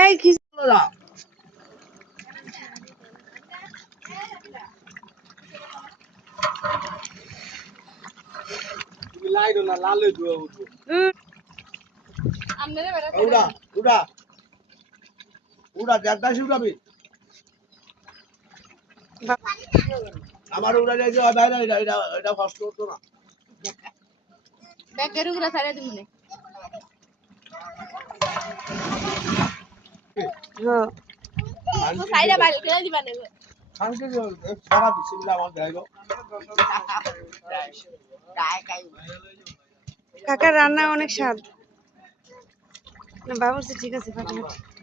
এই কি লাইট না লালে দুয়া উঠো আমনে বেড়া উড়া উড়া উড়া দেখাইছি উড়াবি আমার উড়া যাইছে বাইরে এটা কষ্ট হতো না ব্যাগের উপরে ছাড়া দিমনে হ্যাঁ তো সাইডে বাইরে ফেলে দিবা নেব খানকে সারা বিসমিল্লাহ আমার দেখাইলো কাকার রান্না অনেক স্বাদ না বাবুর্চি ঠিক আছে ফাটাফাটি